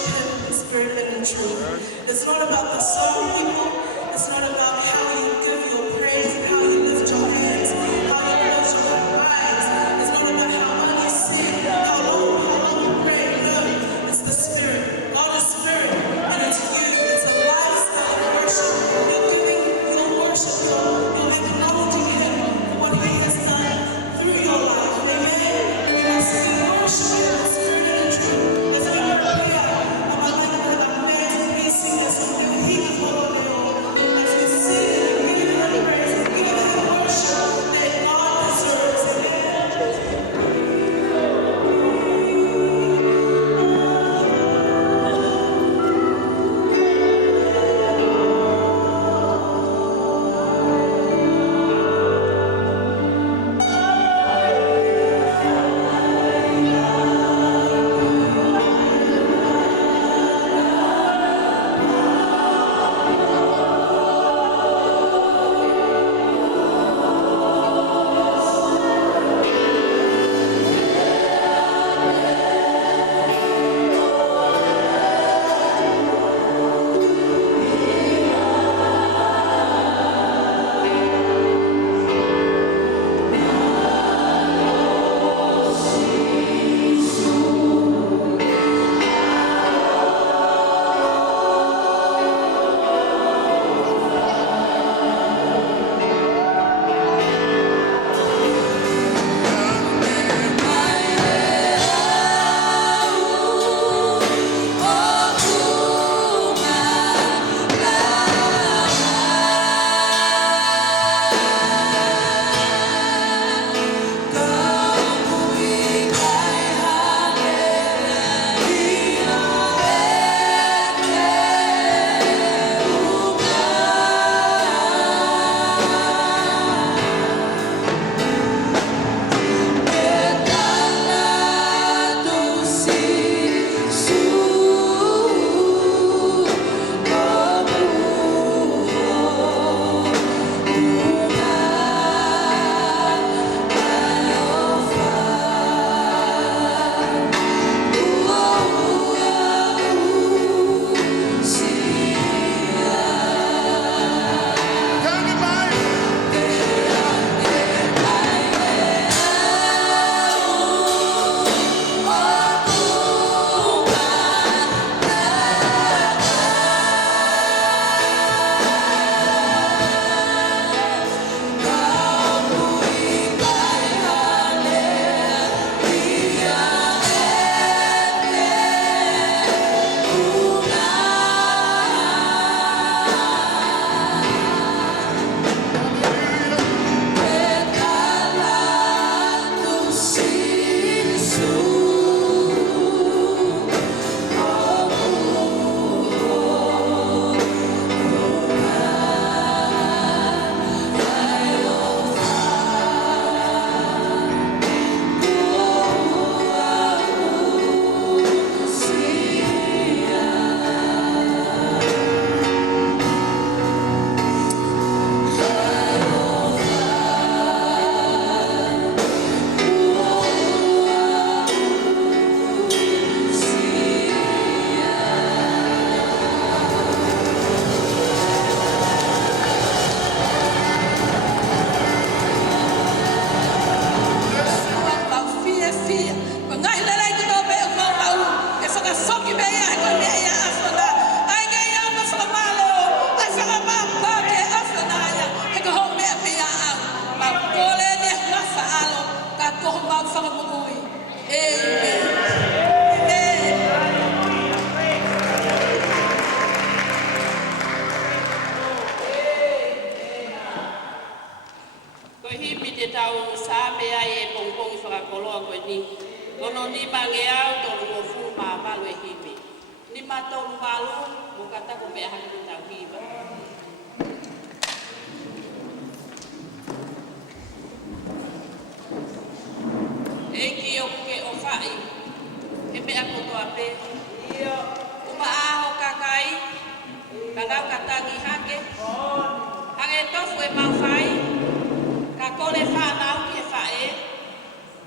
worship Him in spirit and in truth. It's not about the song, people. It's not about how you give your praise and how you lift your hands, how you close your eyes. It's not about how long you sing, how long you pray. No, it's the Spirit. God is Spirit, and it's you. It's a lifestyle of worship. You're giving your worship, you're acknowledging Him for what He has done through your life. Amen. We must worship Him in spirit and in truth. Let's be clear about our hands and we sing this with you. He is holy. As we sing and we give Him praise and we give Him worship that God deserves. Amen.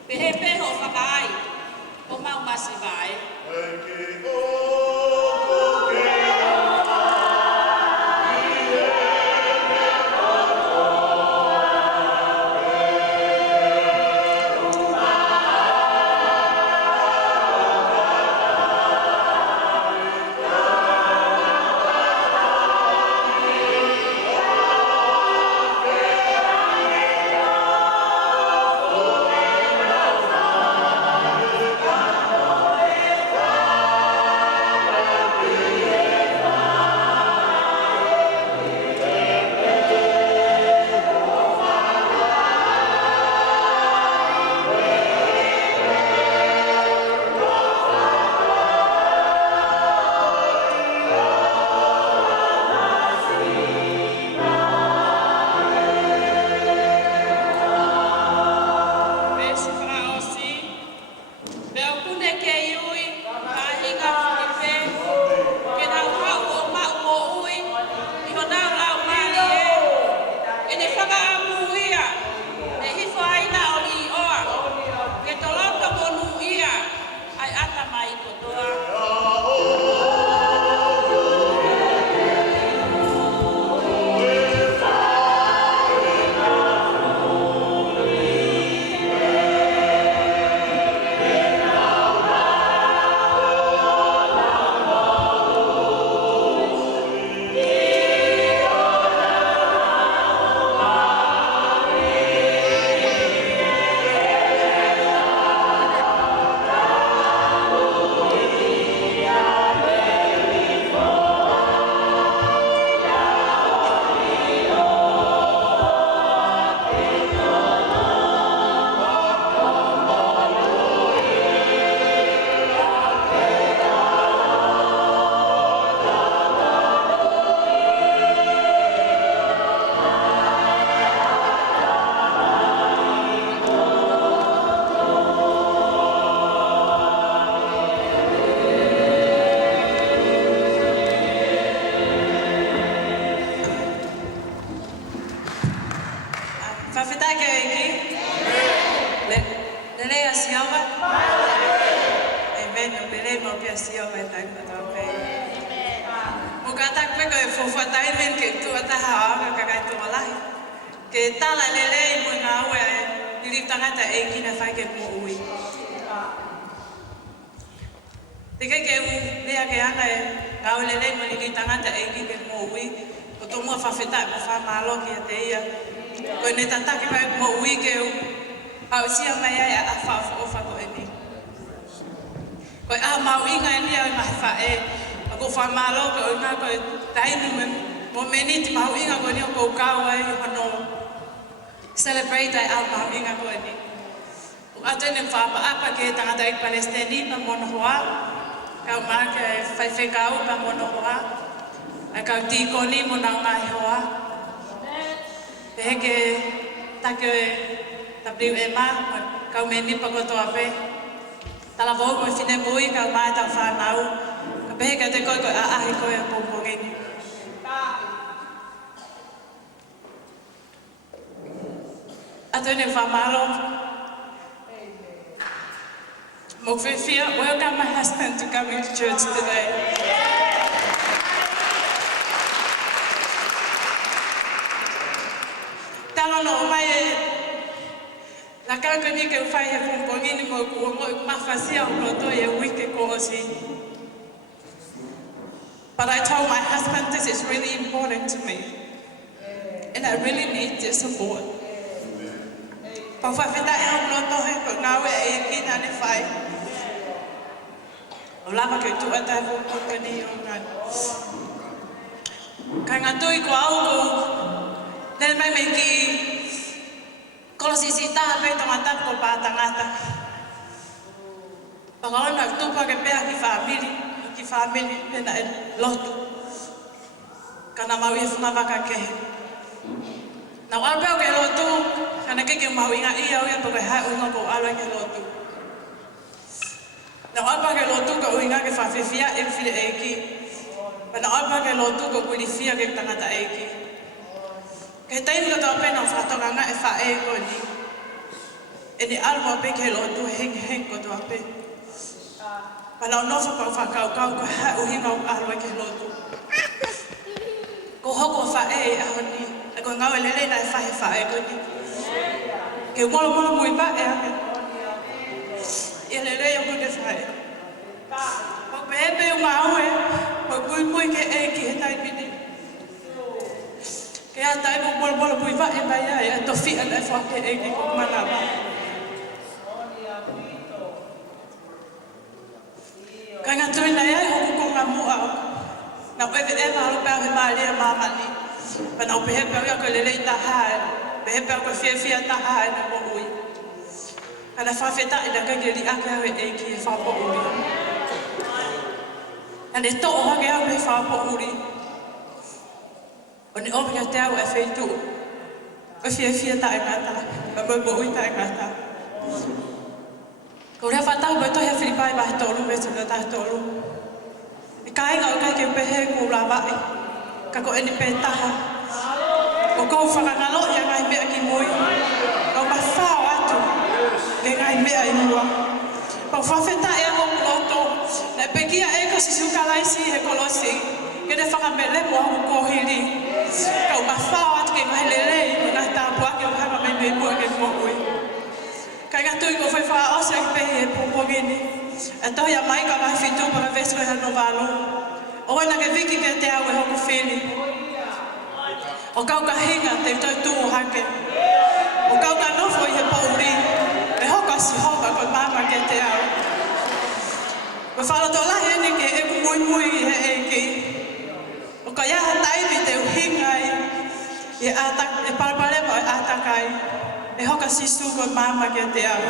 Pehe peho whakai, o mau masi vai. tai kata pe. Muka tak pe ko fofa tai men ke tu ata ha ka ka tu lai. Ke tala lele mo na we ni tangata e kina fa ke mo ui. Tika ke lea ke ana e ngau lele mo ni tangata e ki ke mo ui. O to mo fa feta mo fa malo ki te ia. Ko ne tata ke mo ui ke au sia mai ai a fa o fa ko eni. Ko a mau inga ni ai ma fa e ko fa malo ko na ko tai ni mo meni ti mau inga ko ni ko ka ai no celebrate ai au mau inga ko eni. Ata ne fa apa ke tangata e Palestini pa mo no hoa. Kau make fai fai kau pa mo no hoa. Ai kau ti ko ni mo na mai hoa. Ke take WMA kau meni pa ko to ape. Tala vo mo fine mui kau mai ta fa nau. Ka pe ka te ko a ko e po po ngi. Atene fa malo. Mofifia, welcome my husband to coming to church today. Talo no mai la kanga ni ke fai he pompongi ni mo mafasia o to ye wiki ko osi. But I told my husband this is really important to me. And I really need their support. Pa fa feta e o to he ko ngawe e kina ni fai. Olava ke tu ata vo kompani o ngan. Kanga tui ko au ko nen mai me ki kolosisita pe tangata ko pa tangata. Pagaona tu pa ke pe ki family pena lotu. Kana mau e funa vaka ke. Na wa pe ke lotu kana ke mau inga ia o ya pa ha o ngo ala ke lotu. Na apa ke lotu ka uinga ke fafifia e file eki. Na apa ke lotu ka kulifia ke tangata eki. Ke taim ka to pena fatonga nga e fa e ko ni. E ni alwa pe ke lotu heng ko to ape. Pala no fa kau ka ha uhinga alwa ke lotu. Ko hoko fa e a honi. Ko ngawe lele na fa e ko ni. Ke mo mo ba e ake. Ele yo ko de fai. Ko bebe o maue, ko pui ke e ki he tai pini. Ke a tai mo bol pui va e vai ai to fi ala fa ke e ki ko mana ba. Ka nga tu na ai ho ko nga mu a. Na pe e va lo pa he ma le mama ni. Pa na pe he pa ko le ta ha. Pe pa ko fi ta ha na mo ui. Kana fa feta ida ka geli aka e ki fa po uri. Ane to o ke au fa po uri. Oni o ke te au e fe tu. O fi ta ngata. Ba bo ui ta ngata. Ko re fa ta bo to he Filipai ba to lu be se ta to lu. I kai ga ka ke pe he ku la ba. Ka ko eni pe ta ha. O ko fa ga lo ya ga be ki moi. O ba fa atu. Ngai mea inua. Pa fafeta e ho loto. Na pekia e ko sisu kalaisi e kolosi. Ke de faka bele mo ko hili. Ka ba fa at ke ngai lele na ta bua ke ha ma me mo ke mo ui. Ka ga tu ko fa o se pe e po geni. Ato ya mai ka ma fitu pa vesko ha no valo. O na ke viki ke te au e ho ko fili. O ka hinga te tu hake. O ka no foi he pauri. Si hoba ko mama ke te au. Ko fala to la hene ke e ku mui he ke. O ka ya tai mi te hingai. E ata e parpare ba ata kai. E hoka si su ko mama ke te au.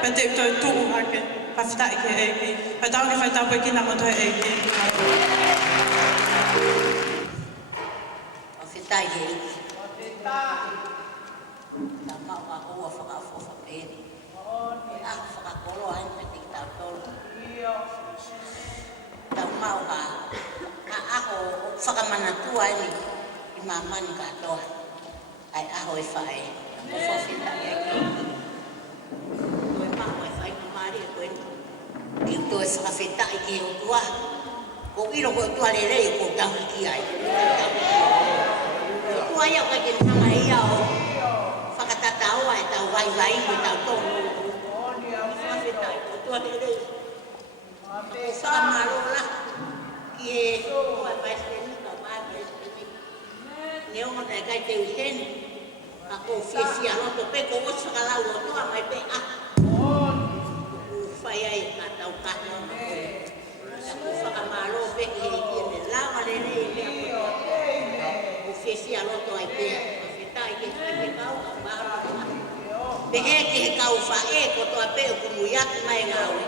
Pe te to tu ha ke pa fita ke e ke. Pa tau ke fa tau pe ki na mo to e ke. O fita ke. O fita. Ta ma wa o fa fa e. Aku fakak kolo ay petik tau tau mau ka ako fakak manatua ni imaman ka to ay ako ifai ako fofita ay ko ma ko ifai mari ko ito sa fita iki tua Ko ilo ko tua le rei ko tau ki ai. Tua ia ka ke tanga ia o. Whakatatau ai tau vai ko tau tonu. Whawhetai ko tua le rei. Whakamaro la. Ki e tua paiseni ka mai paiseni. Neo mo tai kai te useni. Ako fiesia roto pe ko o whakalau o tua mai pe a. Whai ai ka tau kano. Ako whakamaro pe ki he ki e lama le rei le a ko fiesia roto ai pe. Whawhetai ke te kau a maro. Pe he ki he kau whae ko toa pe o kumu yaku mai ngawe.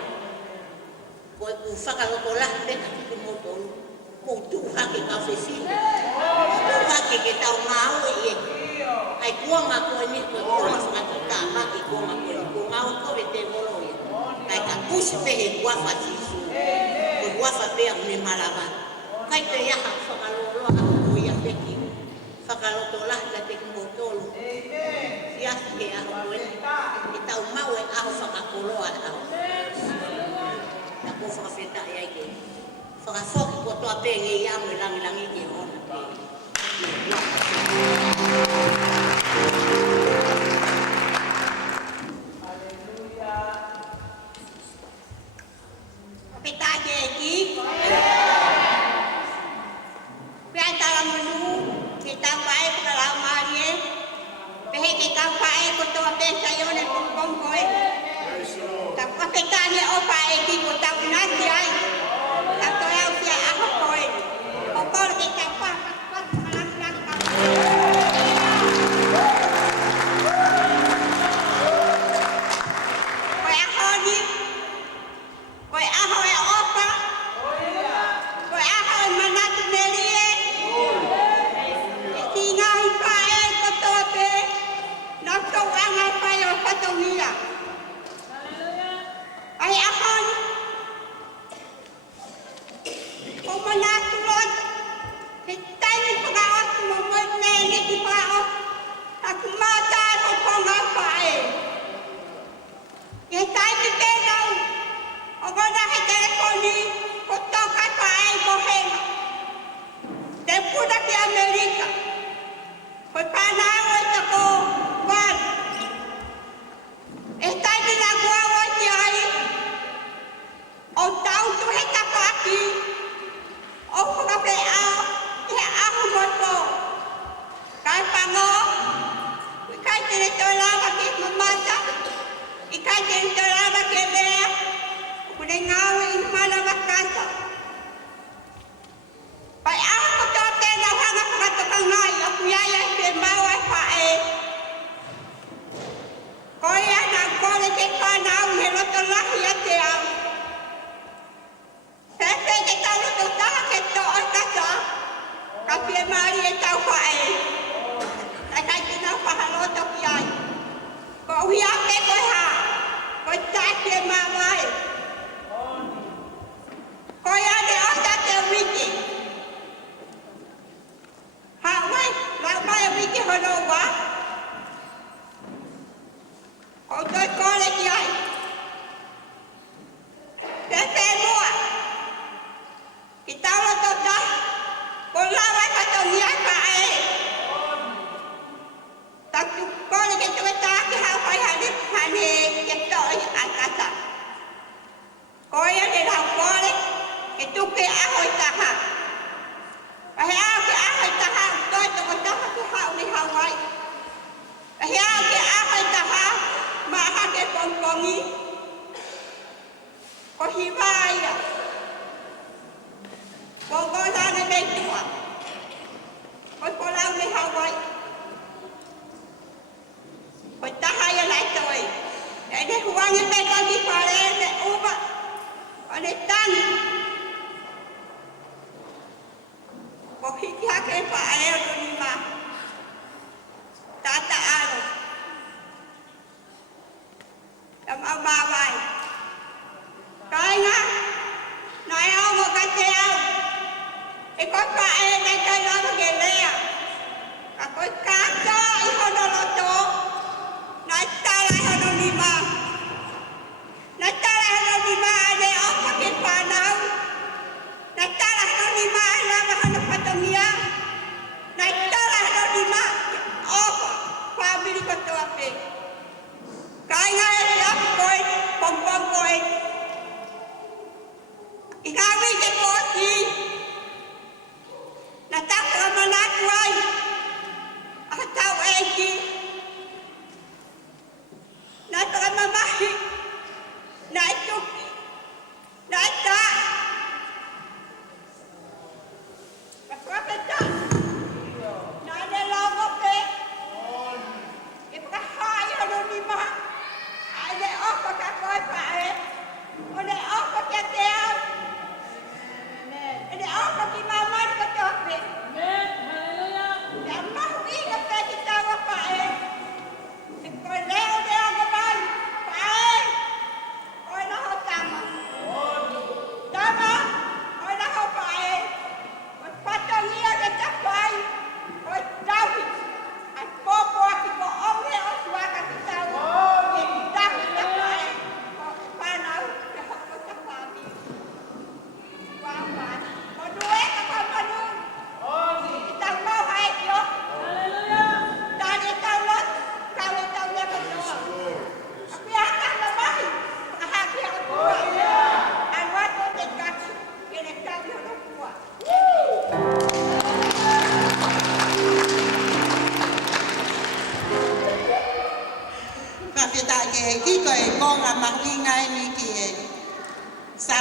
Ko e ku whakaroto la pe ka ki motonu. Ko tu hake ka whewhine. Tu hake ke tau ngau e e. Ai kuanga ko e ni ko e kuanga whakatuta maki kuanga ko e ni. Ko ngau ko e te molo e. Ai ka kusi pe he guafa tisu. Ko guafa pe a une marama. Kai te iaha whakaloroa a ko ia peki. Whakaroto la ka te motonu. Fiasi he aho ko e. E tau mau e aho whakakoroa aho. Na ko whakawhetai ai ke. Whakafoki ko toa pe nge iangu e langi ke hona pe. Whakapetai ke eki. Pea tala manu. Ke tau pae pakalau maari e. Pehe ke tau pae ko toa pe sayone pongpong koe. Ta whakapetai ne o pae eki ko tau nasi ai. Ako eu fia ako koe. O kore ke tau pa. Koe aho ni. Koe aho e opa. Koe aho e manatu melie. E tina hi pae ko toa pe. No tau anga pae o patongia. Ai aho ni. O manatu lot. He taimi whakaotu mo moe nene ki pao. Aku mātai ko ponga pae. He taimi tēnau. O gona he telefoni. Ko toka pae mo henga. Te puta ki Amerika. Ko pānau e tako wan. He taimi na kua ki ai. O tau tu he tapaki. O whakape ao, he ahu moto. Kai pango, i kai tene toi lava ke mamata, i kai tene toi lava ke lea, kune ngawe i mana wakanta. Pai ahu koto tēnā hanga whakatoka ngai, o kuiai ai pe mau ai whae. Koe ana kore ke whanau he roto lahi a te au. Pepe ke tau roto taha ke to o kata, ka pia maari e tau whae. Kai kai tēnā whahaloto ki ai. Ko hui ake koe ha, koe tai pia mawai. Koe ane ota te wiki. Ha wai, lau mai wiki hono wa. Ko toi kore ki ai. Pepe mua. Ki tauro tota, ko lawa kato niai pae. Taku kore ke tue tāke hau pai hane ke toi angkata. Koe ane rau kore, ke tuke aho i taha. Pahe au ke aho i taha, toi toko taha ke hau ni hawai. Pahe au ke aho i taha, maha ke pongpongi. Ko hiwaia. Ko gona ne meitua. Ko polau ne hawai. Ko taha ia lai toi. E ne huangi me kongi pare ne uba. O ne tani. Ko hiki hake pa aeo no ni ma. Tata aro. Tam au mawai. Kai nga. Nai au mo ka te au. E koe pa e nei kai lava ke lea. Ka koe kāka i hono loto. Nai tala i hono ni ma. Nai tala i hono ni ma ane opa ke whanau. Nai tala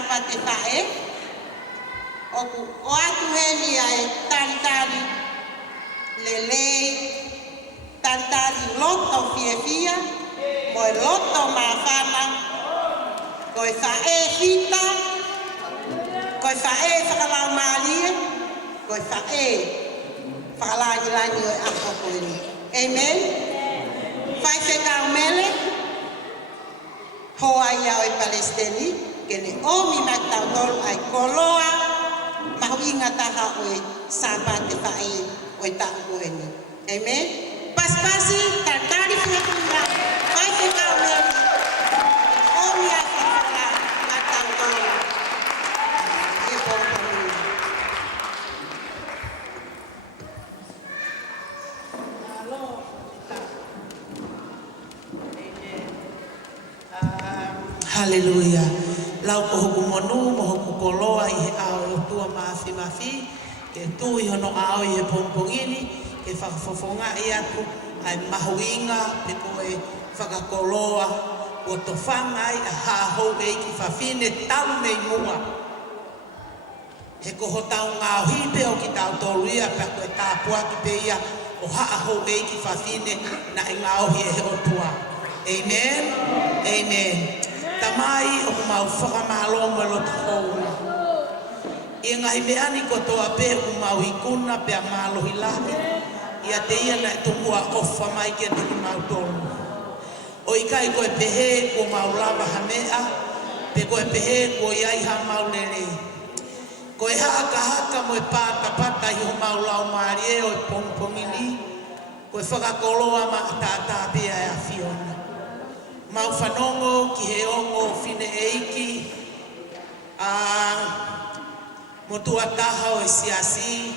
sapa te whae. O atu heni ai tari lelei, tari loto fia, moe loto mawhana, koe whae hita, koe whae whakalau maalie, koe whae whakalagi oi ako koe ni. Amen. Whai whekau mele, hoa ia oi Palestini, kene omi matau tolu ai koloa, mahu inga taha oi sapa te whae oi tahu koe ni. Amen. Pas-pasi, tari whiakura, whai whekau mele, omi ai whakala matau tolu. E pōpō. Hallelujah. Lau ko hoku monu, mo hoku koloa i he ao o tua mafi, ke tui hono ao i he pompongini, ke whakafofonga i atu, ai mahuinga, pe koe whakakoloa, o to whangai a hahou e ki whawhine tau nei mua. He koho tau ngā hipe o ki tau tōruia, pe koe tāpua ki pe ia, o hahou e ki whawhine na e ngā ohi e he o tua. Amen. Amen. Tamai o mau whakamalo mo lo tōna. I ngahi me ani ko toa pe o mau ikuna pe a malo hilahi. Ia te ia na e tumua ofa mai ke te ki mau tōnu. O ikai koe pehe ko mau lava hamea, pe koe pehe ko iai ha mau lere. Koe haka mo e pata hi ho mau lau maari e o e pongpongini, koe whakakoloa ma tātā pia e a Fiona. Mau whanongo ki he ongo fine eiki, mo tuataha o e siasi,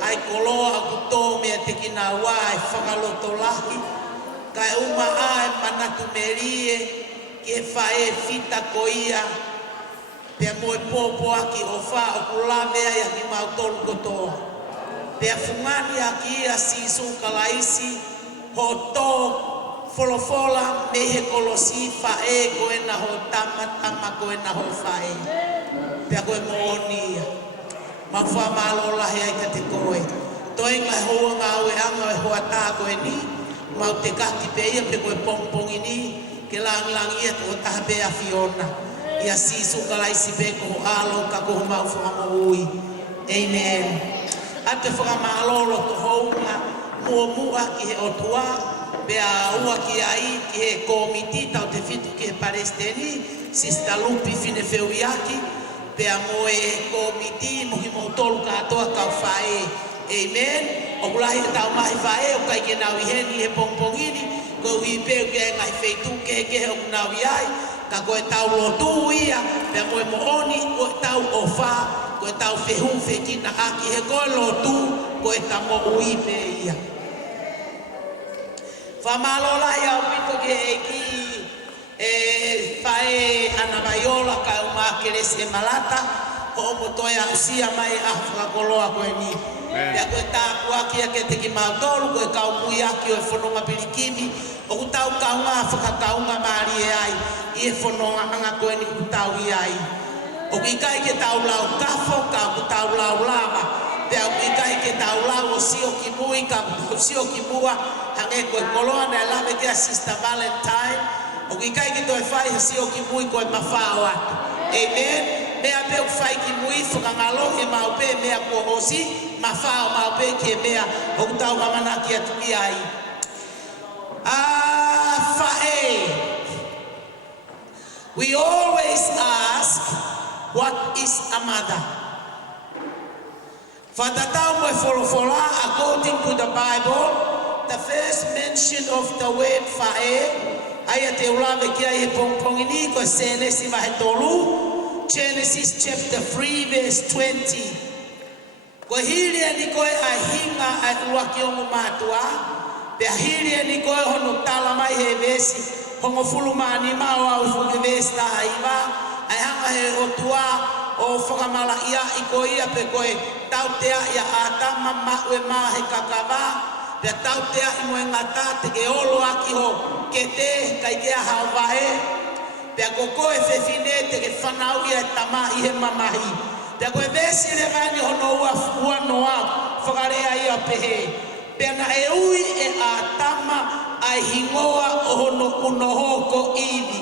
ai koloa a kuto mea te kina wā e whakaloto lahi, kai uma a e manatu merie, ki he whae fita ko ia, pea mo e pōpo aki o wha o kulawea ia ki mau tolu kotoa. Pea fungani aki ia sisu kalaisi, ho tō folofola me he kolosi whae koe na ho tama koe na ho whae. Pea koe moonia. Mau wha malo lahi ai ka te koe. Toi ngai hoa ngā ue anga e hoa tā koe ni. Mau te kaki pe ia pe koe pongpongi ni. Ke lang ia te o taha pe a Fiona. Ia sisu kalaisi pe ko alo ka ko mau whakamoui. Amen. Ate whakamalo to hounga mua ki he otua. Pea ua ki ai ki he komiti tau te fitu ki he Palestini, Sista Lupi fine wheuiaki, pea mo e komiti mohi mo tolu katoa kau whae. Amen. O kulahi e tau mahi whae o kai ke nau iheni he pongpongini, ko ui peu ke ngai wheitu ke he o nau iai, ka koe tau lotu ia, pea mo e mo oni o tau o wha, ko e tau whehun whekina aki he koe lotu, ko e tamo ui pe ia. Whamalola ia o pito ke eki e whae ana maiola ka umakeres e malata o motoia usia mai a whakakoloa koe ni. Pea koe tāpua kia ke te ki mautolu koe kaumui aki o e whanonga pirikimi o kutau kaunga whakakaunga maari e ai i e whanonga anga koe ni kutau i ai. O kikai ke tau lau kafo ka kutau lau lama. Pea kikai ke tau lau o sio ki mui ka sio ki mua hange koe koloa na lame kia Sister Valentine. O kikai ke toi whai ha sio ki mui koe mawhao atu. Amen. Mea peu whai ki mui whakangalo e maupe mea kua hosi mawhao maupe ki e mea o kutau mamana ki atu ki ai. Whae. We always ask, what is a mother? Whatatau mo e wholofola, according to the Bible, the first mention of the word whae, aia te ulawe kia i he pongpongini ko Senesi mahe tolu, Genesis chapter 3 verse 20. Ko hiria ni koe a hinga a uaki ongu mātua, pe hiria ni koe hono tala mai he vesi, hongo fulumani mau au fuke vesi taha iwa, ai hanga he otua o whakamala ia i ko ia pe koe tautea ia ata mama ue maa he kakava, pe tautea i moe ngata te ke olo aki ho ke te kai kea hao vahe, Pea koko e fefine te ke whanau ia e tamahi he mamahi. Pea koe vesi le ngani hono ua noa whakarea ia pehe. Pea na e ui e a tama ai hingoa o hono unohoko iwi.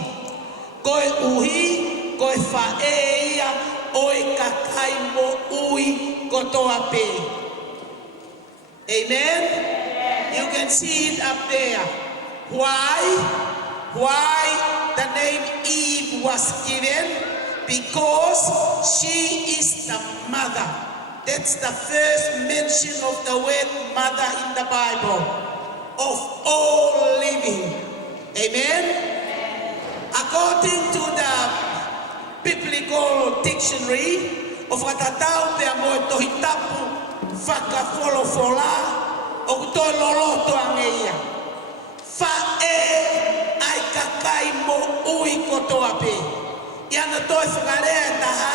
Koe uhi, koe whae ia, oi kakai mo ui kotoa pe. Amen? You can see it up there. Why the name Eve was given? Because she is the mother. That's the first mention of the word mother in the Bible. Of all living. Amen? According to the biblical dictionary of Watatau pe amoe tohitapu whakawholofola o kutoi loloto angeia. Whae ai kakai mo ui kotoa pe. Iana toi whakarea taha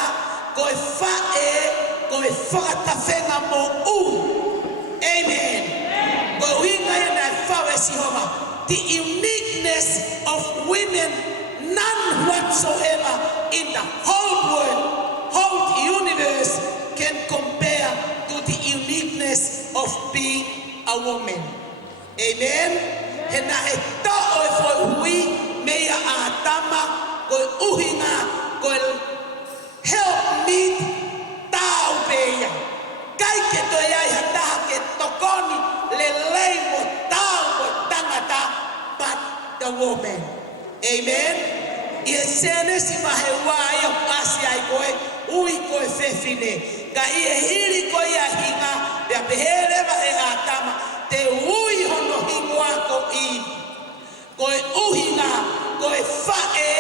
koe whae koe whakatawhenga mo ui. Amen. Koe uinga iana e whawe sihoma. The uniqueness of women, none whatsoever in the whole world, whole universe can compare to the uniqueness of being a woman. Amen? Hena e ta'o e foi hui mea a tama koe uhinga koe help me tau beia. Kai ke toi ai hataha ke tokoni le lei mo tau mo tangata but the woman. Amen? Ia sene si mahe wai o pasi ai koe ui koe fefine. Ka ia hiri koe ia hinga pia pehere mahe a tama te ui hono hingoa ko i. Koe uhinga koe whae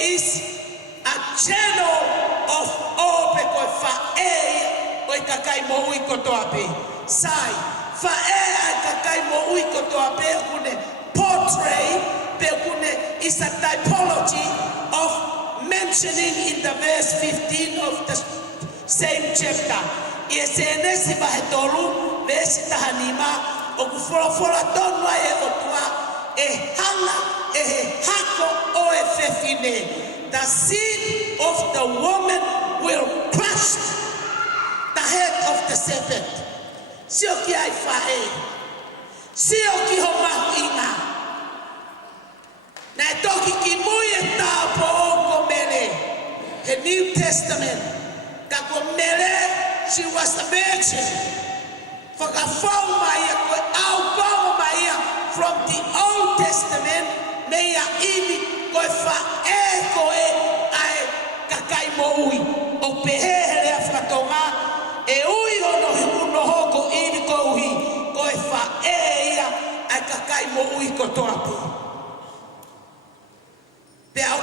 is a channel of ope koe whae koe kakai mo ui kotoa pe. Sai, whae ai kakai mo ui kotoa pe kune portray pe kune is a typology of mentioning in the verse 15 of the same chapter. Ia sene si vahe tolu verse tahanima o kufolofola tonu ai e otua e hanga e he hako o e fefine. The seed of the woman will crush the head of the serpent. Sio ki ai whae. Sio ki ho mahu inga. Na e toki ki mui e tāpo o ko mele. The New Testament. Ka ko mele, she was a virgin. Whakawhau mai a koe au kongo mai a from the Old Testament. Mea iwi koe whae koe ai kakai mo ui. O pehere a whakatonga. E ui ono himuno hoko iwi ko uhi. Koe whae ia ai kakai mo ui ko toapu. Pe au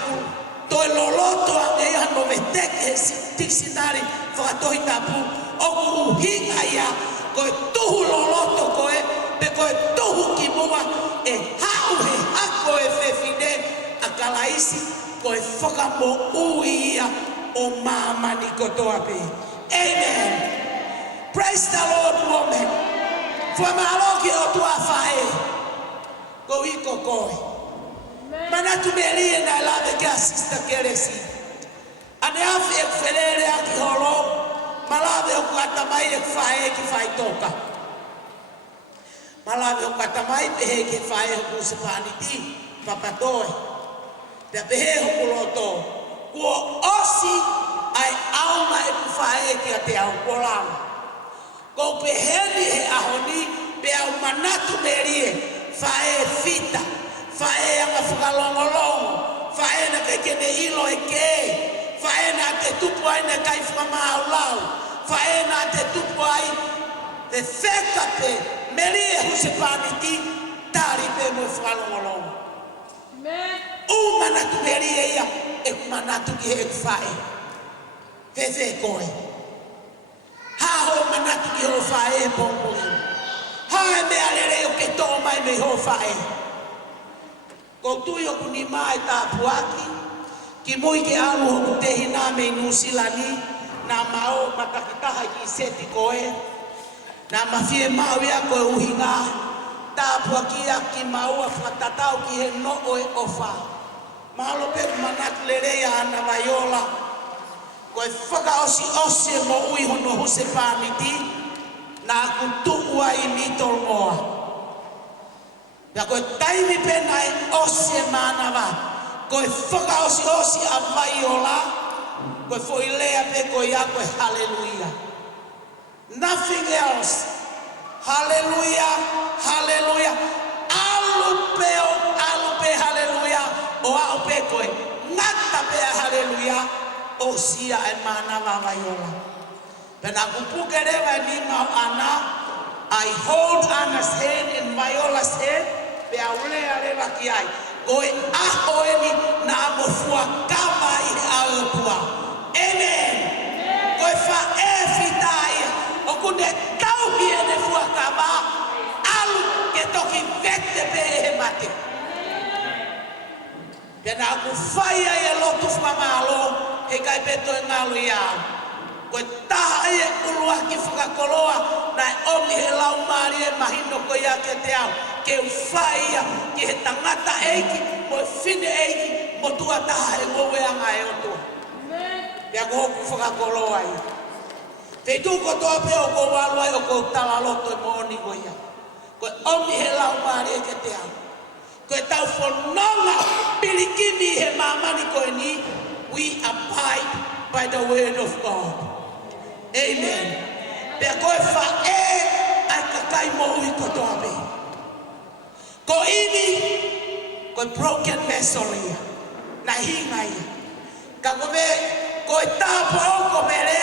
toi loloto a e ano veteke dictionary whakatohi tapu. O hinga ia koe tuhu loloto koe pe koe tuhu ki mua e hau he hako e fefine a kalaisi koe whakamo ui ia o mamani kotoa pe. Amen. Praise the Lord, woman. Whamaloki o tua whae. Ko iko koe. Manatu melie na lave kia sister keresi. Ane afi e wherere a ki holo. Malave o kuatamai e whae ki whae toka. Malave o kuatamai pehe ki whae o kusipaniti. Papatoe. Pea pehe o kuloto. Kuo osi ai auma e ku whae ki a te au kolama. Ko peheni he ahoni pe au manatu merie. Whae fita. Whae anga whakalongolongo. Whae na kekene ilo e ke. Whae na te tupu ai na kai whamau lau. Whae na te tupu ai te whekape. Merie huse paniti. Tari pe mo whakalongolongo. Manatu merie ia. E manatu ki he whae. Hewe koe. Haho manatu ki ho whae e pongpongi. Hae mea lere o ke tō mai me ho whae. Ko tui o kuni mai tā puaki, ki mui ke alu hoku tehi nā mei nusilani, nā mao matakitaha ki seti koe, nā mawhie mau ia koe uhinga, tā puakia ki maua whatatau ki he no oe ofa. Mahalo pe manak lerea ana vaiola. Koe whakaosi mo ui hono huse pāmiti na aku tuua I mitol moa. Pea koe taimi pena e ose manawa. Koe whakaosi a vaiola. Koe foilea pe koe a koe hallelujah. Nothing else. Hallelujah, hallelujah. Alupe hallelujah. O au pe koe. Ngata pe hallelujah. O sia e mana vaiola. Pena kupukerewa ni mau ana. I hold Anna's hand in Viola's hand. Pe aulea rewa ki ai. Koe aho eni na amofua kama I aotua. Amen. Koe fa e fitai. O kune tauhi ene fua kama. Alu ke toki vete pe e mate. Pena aku whaia e lotu whamalo. He kai peto e ngalu iau. Koe taha e ulua ki whakakoloa. Nai omi he lau maari e mahino ko ia ke te au. Ke whaia ki he tangata eiki. Mo e whine eiki. Mo tua taha e ngowe anga e otua. Pea ko hoku whakakoloa ia. Te tu ko toa pe o ko walua e o ko tala loto e mooni ko ia. Koe omi he lau maari e ke te au. Koe tau whanonga pilikimi he mamani ko e ni. We abide by the word of God. Amen. Pea koe wha e ai kakai mo ui kotoa pe. Ko ini koe broken vessel ia. Na hinga ia. Ka koe koe tāpo o ko mere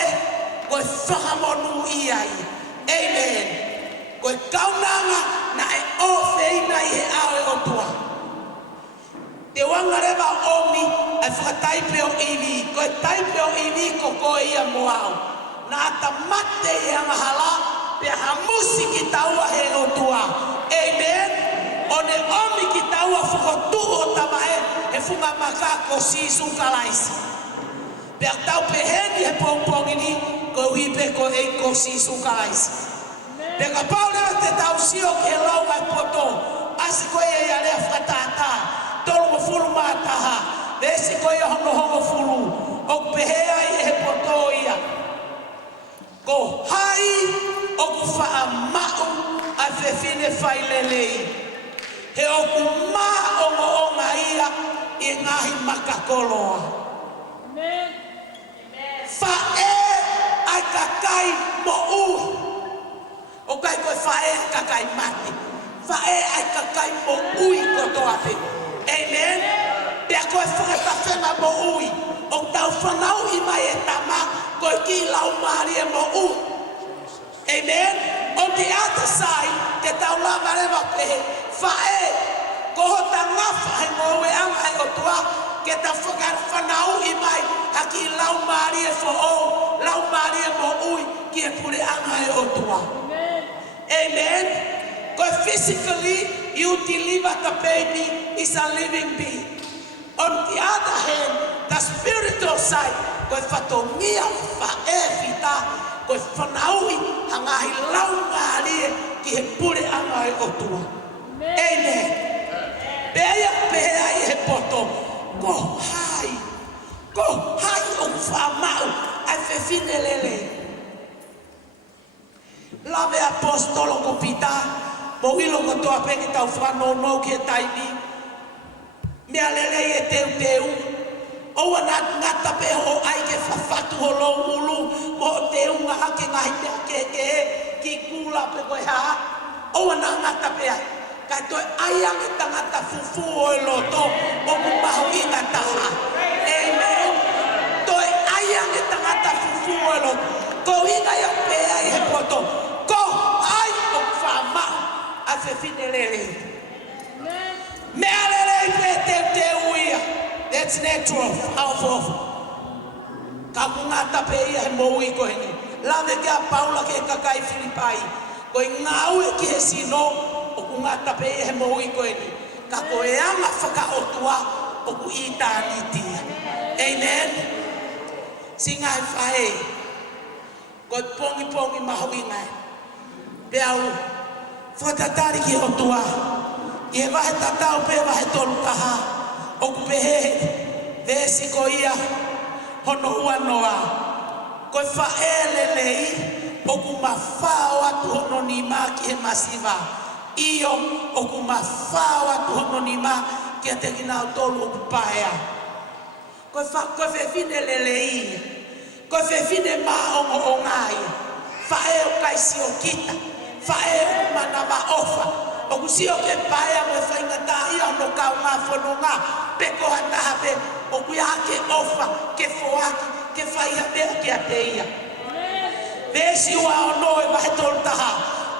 koe whakamonu ia ia. Amen. Koe kaunanga na e ofe ina I he ao e otua. Te wanga rewa omi ai whakataipe o iwi. Koe taipe o iwi ko koe ia moau. Nā ta mate I amahala pe hamusi ki taua he o tua. Amen. O ne omi ki taua whakotu o tamae he funga makako si sukalaisi. Pe a tau pe heni he pongpongini ko hipe ko eiko si sukalaisi. Pe ka paulea te tau sio ki he lau mai poto. Asi koe e ia lea whakatata. Tolu fulu mataha. Desi ko ia hongo fulu. O pehea I he poto ia. Ko hai o ku wha mau a whewhine whailelei. He o ku mā ongo onga ia I ngahi makakoloa. Wha e ai kakai mo ui. O kai koe wha e kakai mati. Wha e ai kakai mo ui kotoa pe. Amen. Pea koe whakatawhenga mo ui. O tau whanau I mai e tama. Koe ki lau maari e mo ui. Amen. On the other side, te tau lama rewa pehe. Whae. Koho ta ngafa he ngowe anga e o tua. Ke ta whanau I mai. Haki lau maari e fo o. Lau maari e mo ui. Ki e pure anga e o tua. Amen. Koe physically, you deliver the baby is a living being. On the other hand, the spiritual side, koe whatongia whae whita, koe whanaui hangahi lau ngārie ki he pure anga e otua. Amen. Pea I he poto, ko hai o whamau, ai whewhine lele. Lave apostolo ko pita, mo ilo ko toa peki tau whanau no ki e taimi. Mea lelei e teu. Oua ngata pe ho ai ke whawhatu ho lo ulu. Mo teu ngā hake ngahi mea ke ki kula pe koe haa. Oua ngata pe ai. Kai toi aiang e tangata fufu o e loto. O ku mahu I ngā taha. Amen. Toi aiang e tangata fufu o e loto. Ko inga ia pe ai he poto. Ko ai o whamau. A whewhine lelei. Mea lelei pe teu ia. That's natural. Powerful. Ka ngata pe ia he moui ko heni. Lave ke a Paula ke kakai Filipai. Ko ngau e ki he sino. O ku ngata pe ia he moui ko heni. Ka ko e anga whakaotua. O ku itaniti. Amen. Singa he whae. Ko pongi mahui ngai. Pe au. Whatatari ki o tua. I he wahe tatau pe wahe tolu kaha. o ku pehe vesi ko ia hono ua noa ko fa elelei o ku mafao atu hono ni maki he masiva io o ku mafao atu hono ni ma ki te kina o tolu o ku paea ko fe fine lelei ko fe fine ma o ngai fa e o kai si o kita fa e o mana ma ofa o ku si o ke paea mo fa ingata ia no ka nga fono nga pe ko hata habe o ku ya ke ofa ke foaki ke fa ia be ke ateia vesi wa ono e va toltaha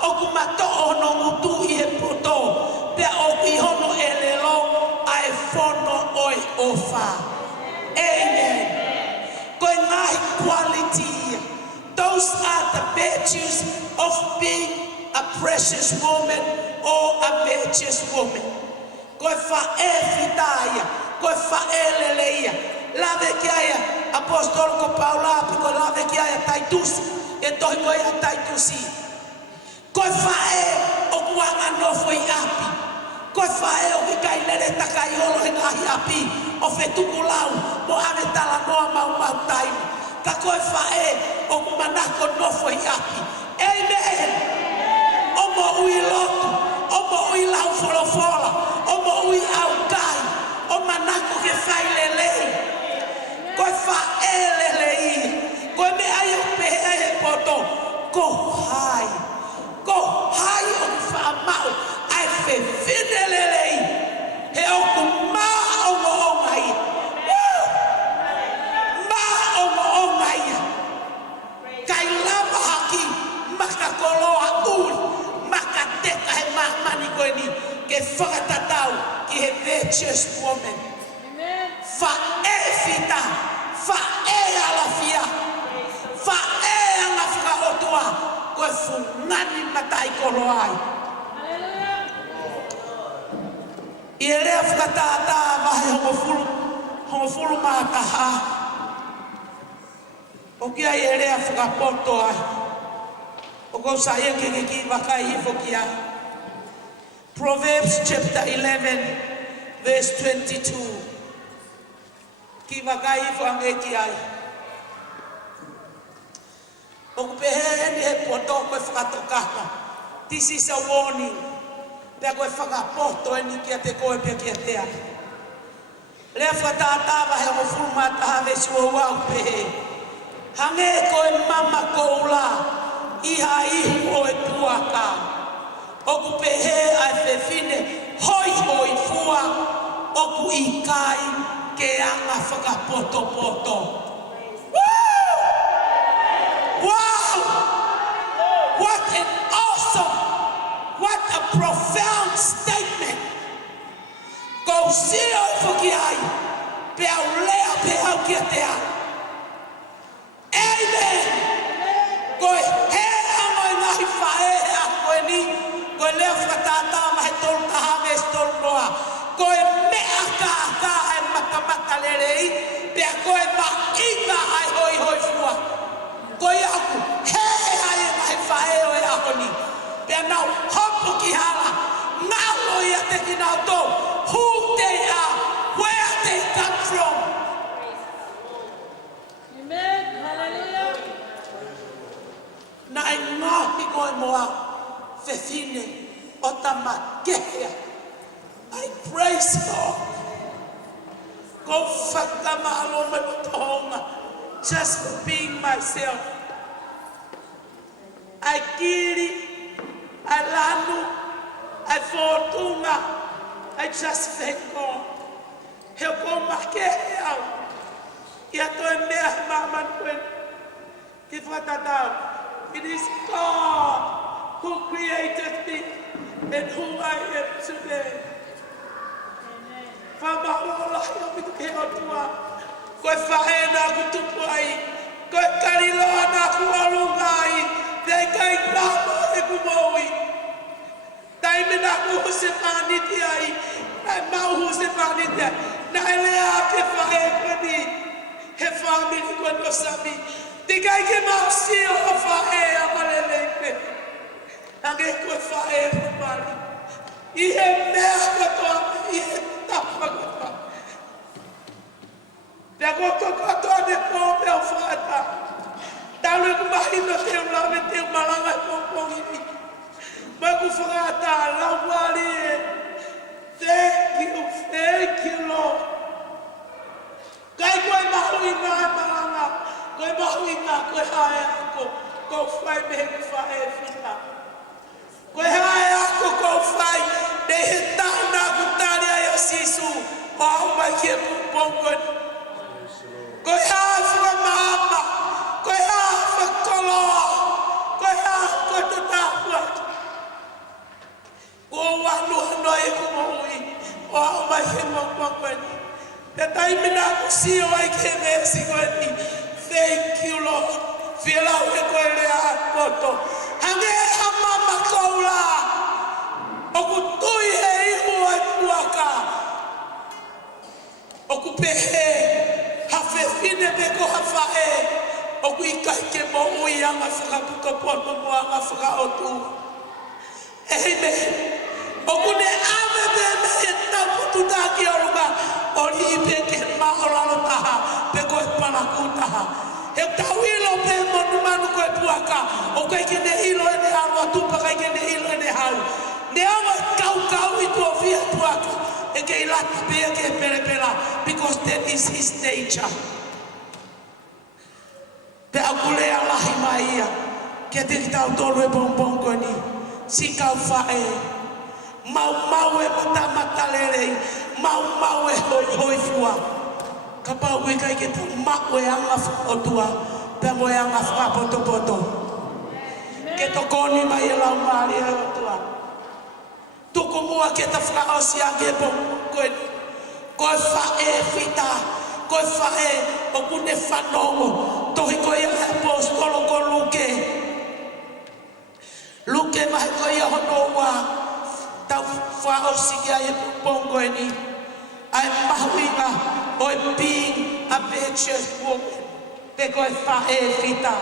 o ku mato ono mutu I e poto pe o ku hono elelo ai fono oi ofa amen going high quality those are the virtues of being a precious woman or a virtuous woman ko fa e fitaia ko fa eleleia lave que aya apostol ko Paula ko lave que aya Titus e toi ko aya Titus ko fa e o kuanga no foi api ko fa e o kai lere takaiolo e ngai api o fetukulau mo ave tala noa mau tai ka ko fa e o manako no foi api amen o mo ui lotu o mo ui lau folofola o mo ui au kai o manako ke fai lelei ko fa elelei ko me ayo pe e poto ko hai o fa mau ai fe fidelelei he o ku ma o ngai ma o ngai kai lava haki maka koloa ul maka teka he mani ko ni ke whakatatau ki he virtuous woman fa e fita fa e alafia fa e anga whakaotua ko fungani matai koloai I e rea whakatata vahe hongo fulu mātaha o kia I e rea whakapoto ai o ko sa ia ke ki wakai hifo kia Proverbs chapter 11 verse 22 ki wakai hifo angeti ai o ku pehe ni he poto koe whakatokaka this is a warning pea koe whakapoto e ni kia te koe pea kia te ai lea whakatatawa he o furumataha me sua wau pehe hange koe mama koula iha ihu o e puaka o ku pehe ai whewhine hoi fua o ku ikai ke anga whakapoto Wow! What an awesome, what a profound statement. Go see for Kiai, Peaulea, Peau Kiatea. Amen. Go ahead, I'm going to go left Tata, my told Tahames told Noah. Go meaka and Matamataleri, they're going back in the hoi fua. Koyaku, hey, I fae o e ahoni. Pea nau hopu ki hala, ngalo ia te kinauto, who they are, where they come from. Amen. Hallelujah. Na e ngahi koe moa, whewhine, o tama kehea. I praise God. Ko whakama aloma no tohonga, just for being myself. I kiri, I lanu, I fortunga, I just thank God. He ko make au, ia to e mea maman kwen, ki whatatau. It is God who created me and who I am today. Whamahola i o mitu ke otua, koe whaena ku tupu ai, koe kariloa na ku alunga ai, Dei kai namo e kumoui. Dai me na ku se maniti ai. Ai mau se maniti ai. Na elea ke fae kwani. He family ko no sabi. Di kai ke mau si o fae a malele pe. Ange ko fae ko mali. I he mea ko to I he tapa ko to. kufurata lawali. Thank you, Lord. Kai koe mahu ina maranga, koe mahu ina koe hae ako, ko whai mehe ku whae whina. Koe hae ako ko whai, ne he tāna ku tāne ai o Sisu, o au mai kia pupongoni. Koe hae whua maama, koe hae whakoloa, koe hae koe to tāpua. Ko wanu hanoi ku mohui, o au mai kia pupongoni. Te taimina ku sio ai ke mesi koe. Thank you, Lord. Fila ue koe lea poto. Hange hama makoula. Oku tui he ihu ai puaka. Oku pehe. Hafe fine beko hafae. Oku ikai ke mo ui anga whakapuka poto mo anga whakaotu. Amen. Oku ne ame me he taputu taki oruga. Ori ipe ke maoralo taha. Peko e panaku taha. He tauilo pe manu koe puaka. O kai ke ne ilo e ne arua tupa kai ke ne ilo e ne hau. Ne awa kau i tua fia puaka. E ke ilata pia ke perepera. Because that is his nature. Pe akule alahi maia. Ke te ki tau tolu e bonbongo ni. Si kau fae. Mau e mata lerei. Mau e hoi fua. Ka pau i kai ke tau mau e anga whaotua. Pe mo e anga whapoto. Ke to koni mai e lau maari e otua. Tuku mua ke ta whaosi a ke koe. Koe whae whita. Koe whae o kune whanongo. Tohi koe e apostolo ko luke. Luke mahe koe e honoa. Tau whaosi ki a e pongo e ni. Ai mahuinga oi being a virtuous woman. Te koe whae whita.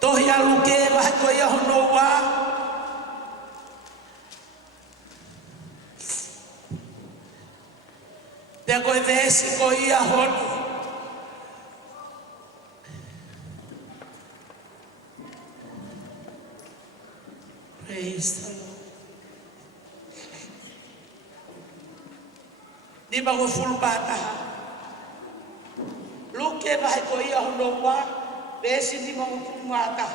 Tohi a luke mahe koe e honoa. Te koe vesi koe i a honu. Praise the Lord. Di ba ko full bata? Luke vai ko ia honoa, besi di ba ko full bata?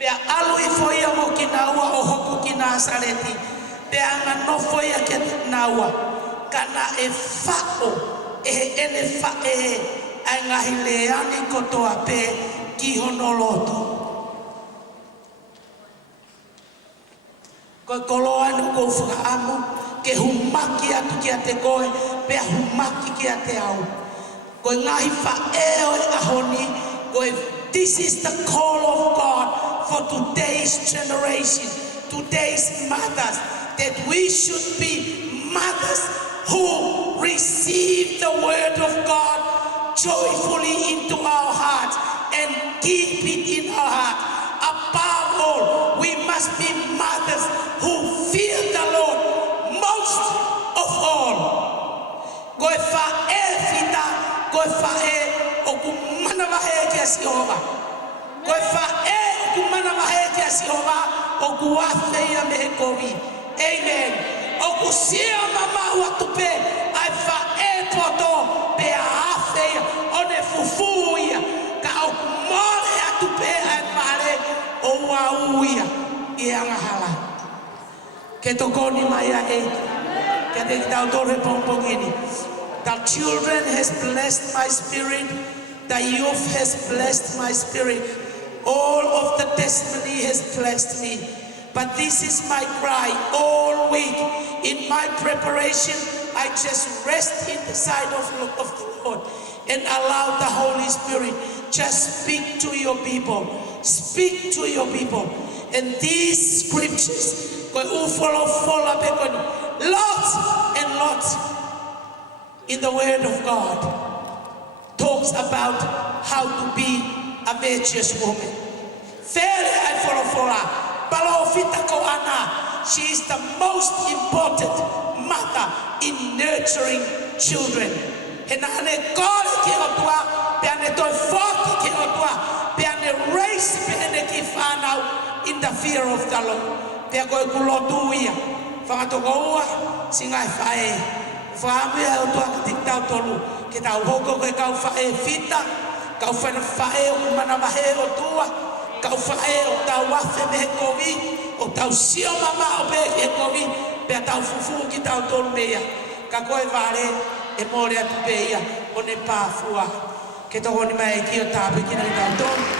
Pe alu I foi ia mo kinaua o hoku ki Nasareti. Pe anga no foi ia ke naua. Kana e fa'o e ene fa'e ai ngahi leani kotoa pe ki honoloto. Koe koloa no kou whakaamu, ke humaki atu ki a te koe, pea humaki ki a te au. Koe ngahi whaeo e ahoni, koe this is the call of God for today's generation, today's mothers, that we should be mothers who receive the word of God joyfully into our hearts and keep it in our heart. Above all, we must be mothers who fear the Lord most of all. Koe whae whita, koe whae o kumana wahe ki a Sihova. Koe whae o kumana wahe ki a Sihova, o kuawhea me he kovi. Amen. O kusia mama atu pe, ai whae poto pe a hawhea, o ne fufuia, ka o kumore atu pe ai pare, o wauia I angahala. Ke tokoni mai a e. Ke te tau tore pompongini. The children has blessed my spirit. The youth has blessed my spirit. All of the testimony has blessed me. But this is my cry all week. In my preparation, I just rest in the sight of the Lord and allow the Holy Spirit just speak to your people. Speak to your people. And these scriptures, lots and lots in the Word of God talks about how to be a virtuous woman. Fairly I follow. She is the most important mother in nurturing children. He na ane kore ki o tua, pe ane toi foki ki o tua, pe ane race pe ane ki whanau in the fear of the Lord. Pe a koe kulotu ia, whakatoko ua, singai whae. Whaamea o tua ka tiktau tolu, ke tau hoko koe kau whae fita, kau whae o kumana mahe o tua, kau whae o tau wafe me he kovi, o tau sio mama o pe he kovi, pe a tau fufu ki tau tolu mea. Ka koe vare e more atu pe ia o ne pāfua. Ke toko ni mai ki o tāpe ki na ki tau tolu.